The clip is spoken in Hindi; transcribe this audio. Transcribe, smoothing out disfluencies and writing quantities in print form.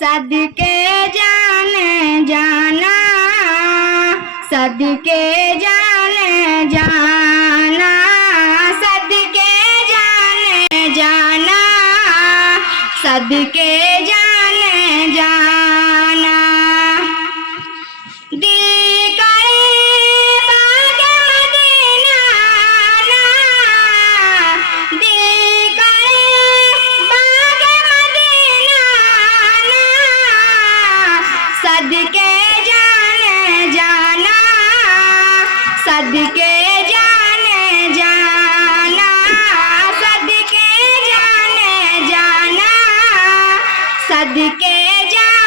सदके जाने जाना, सदके जाने जाना, सदके जाने जाना, सदके जाने जाना। दिल करे बागे मदीना ना, दिल करे बागे मदीना ना, सदके जाने जाना, सदके जाने जाना, सदके जाने जाना, सदके जाने